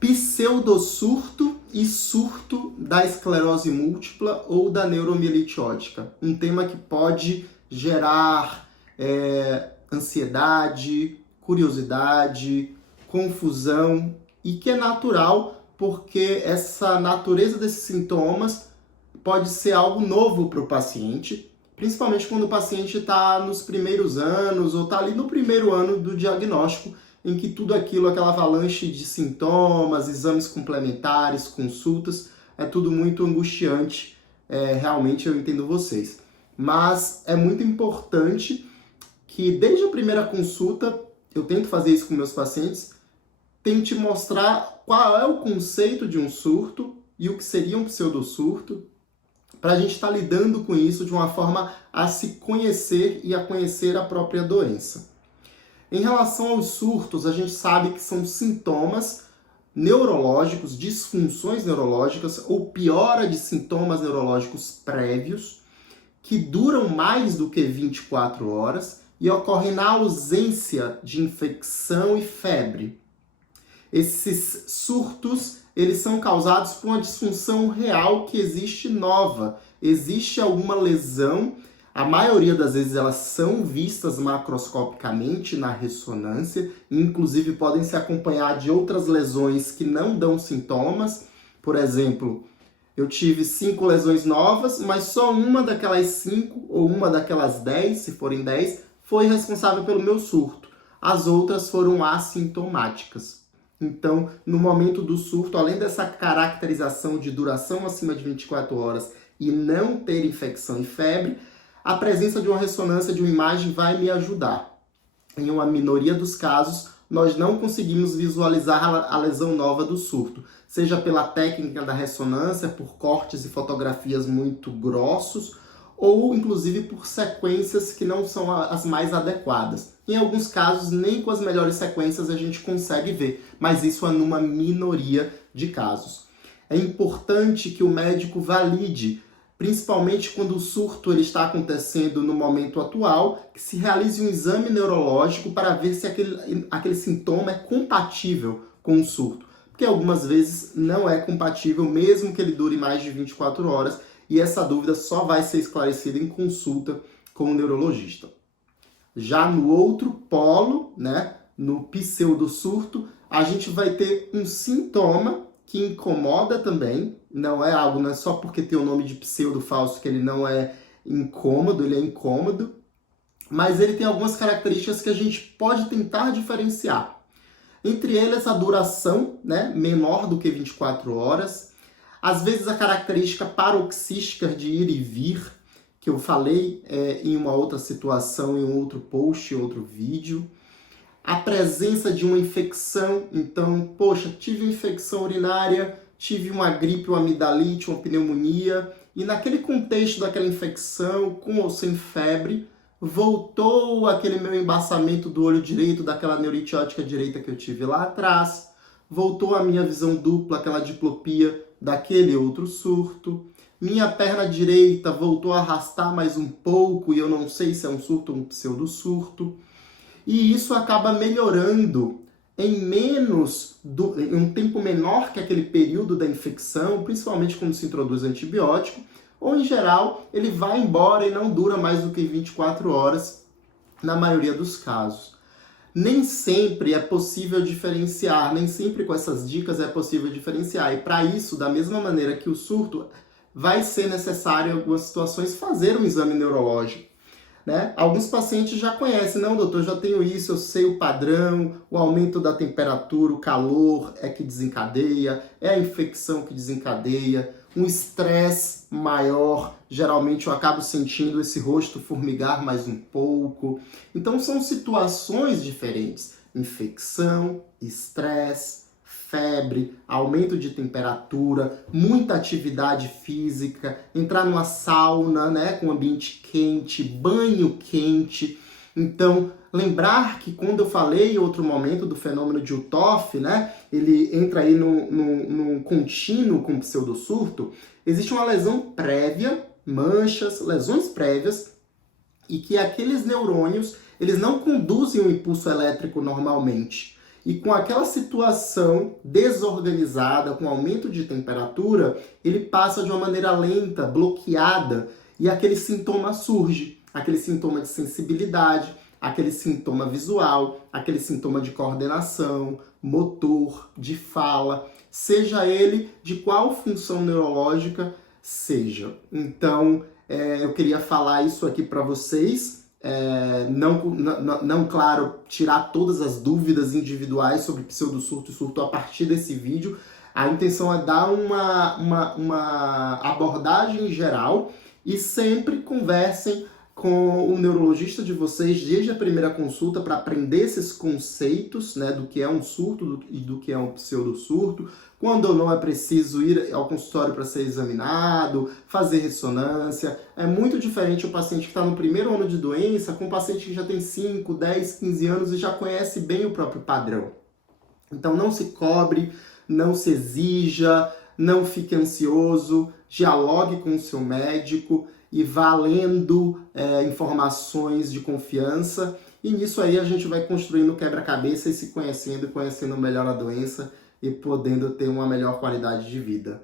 Pseudosurto e surto da esclerose múltipla ou da neuromielite óptica. Um tema que pode gerar ansiedade, curiosidade, confusão e que é natural porque essa natureza desses sintomas pode ser algo novo para o paciente, principalmente quando o paciente está nos primeiros anos ou está ali no primeiro ano do diagnóstico, em que tudo aquilo, aquela avalanche de sintomas, exames complementares, consultas, é tudo muito angustiante. Realmente eu entendo vocês. Mas é muito importante que desde a primeira consulta, eu tento fazer isso com meus pacientes, tente mostrar qual é o conceito de um surto e o que seria um pseudosurto, para a gente estar lidando com isso de uma forma a se conhecer e a conhecer a própria doença. Em relação aos surtos, a gente sabe que são sintomas neurológicos, disfunções neurológicas ou piora de sintomas neurológicos prévios que duram mais do que 24 horas e ocorrem na ausência de infecção e febre. Esses surtos, eles são causados por uma disfunção real que existe nova. Existe alguma lesão. A maioria das vezes elas são vistas macroscopicamente na ressonância, inclusive podem se acompanhar de outras lesões que não dão sintomas. Por exemplo, eu tive 5 lesões novas, mas só uma daquelas 5 ou uma daquelas 10, se forem 10, foi responsável pelo meu surto. As outras foram assintomáticas. Então, no momento do surto, além dessa caracterização de duração acima de 24 horas e não ter infecção e febre, a presença de uma ressonância de uma imagem vai me ajudar. Em uma minoria dos casos, nós não conseguimos visualizar a lesão nova do surto, seja pela técnica da ressonância, por cortes e fotografias muito grossos, ou inclusive por sequências que não são as mais adequadas. Em alguns casos, nem com as melhores sequências a gente consegue ver, mas isso é numa minoria de casos. É importante que o médico valide, principalmente quando o surto ele está acontecendo no momento atual, que se realize um exame neurológico para ver se aquele sintoma é compatível com o surto. Porque algumas vezes não é compatível, mesmo que ele dure mais de 24 horas, e essa dúvida só vai ser esclarecida em consulta com o neurologista. Já no outro polo, né, no pseudosurto, a gente vai ter um sintoma que incomoda também, não é só porque tem o nome de pseudo falso que ele não é incômodo, ele é incômodo, mas ele tem algumas características que a gente pode tentar diferenciar. Entre eles, a duração, né, menor do que 24 horas, às vezes a característica paroxística de ir e vir, que eu falei em uma outra situação, em um outro post, em outro vídeo. A presença de uma infecção, então, poxa, tive infecção urinária, tive uma gripe, uma amidalite, uma pneumonia, e naquele contexto daquela infecção, com ou sem febre, voltou aquele meu embaçamento do olho direito, daquela neurite óptica direita que eu tive lá atrás, voltou a minha visão dupla, aquela diplopia daquele outro surto, minha perna direita voltou a arrastar mais um pouco, e eu não sei se é um surto ou um pseudosurto, e isso acaba melhorando em um tempo menor que aquele período da infecção, principalmente quando se introduz antibiótico, ou em geral ele vai embora e não dura mais do que 24 horas na maioria dos casos. Nem sempre é possível diferenciar, nem sempre com essas dicas é possível diferenciar, e para isso, da mesma maneira que o surto, vai ser necessário em algumas situações fazer um exame neurológico. Né? Alguns pacientes já conhecem, não, doutor, já tenho isso, eu sei o padrão, o aumento da temperatura, o calor é que desencadeia, é a infecção que desencadeia, um estresse maior, geralmente eu acabo sentindo esse rosto formigar mais um pouco. Então são situações diferentes, infecção, estresse, febre, aumento de temperatura, muita atividade física, entrar numa sauna, né, com ambiente quente, banho quente. Então, lembrar que quando eu falei em outro momento do fenômeno de Uthoff, né, ele entra aí num contínuo com pseudosurto, existe uma lesão prévia, manchas, lesões prévias, e que aqueles neurônios, eles não conduzem o impulso elétrico normalmente. e com aquela situação desorganizada, com aumento de temperatura, ele passa de uma maneira lenta, bloqueada, e aquele sintoma surge, aquele sintoma de sensibilidade, aquele sintoma visual, aquele sintoma de coordenação, motor, de fala, seja ele de qual função neurológica seja. Então, eu queria falar isso aqui para vocês, não, claro, tirar todas as dúvidas individuais sobre pseudosurto e surto a partir desse vídeo. A intenção é dar uma abordagem geral e sempre conversem com o neurologista de vocês desde a primeira consulta para aprender esses conceitos, né, do que é um surto e do que é um pseudosurto, quando não é preciso ir ao consultório para ser examinado, fazer ressonância. É muito diferente o paciente que está no primeiro ano de doença com o paciente que já tem 5, 10, 15 anos e já conhece bem o próprio padrão. Então não se cobre, não se exija, não fique ansioso, dialogue com o seu médico e vá lendo informações de confiança. E nisso aí a gente vai construindo quebra-cabeça e se conhecendo melhor a doença e podendo ter uma melhor qualidade de vida.